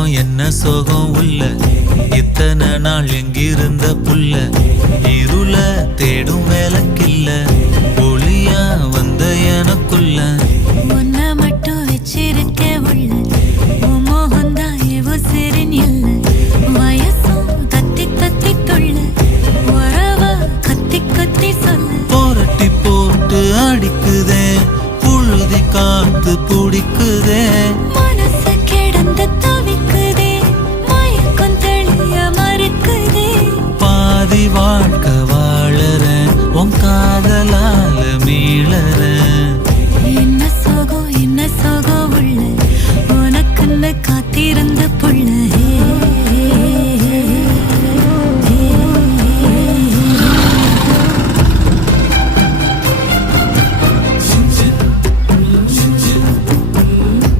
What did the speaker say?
வெக்கம் என்ன சோகம் உள்ள இத்தனை நாள் எங்கிருந்த புல்ல இருள தேடும் வேலைக்கில்ல ஒளியா வந்த எனக்குள்ள உன்னை மட்டும் வச்சிருக்க உள்ள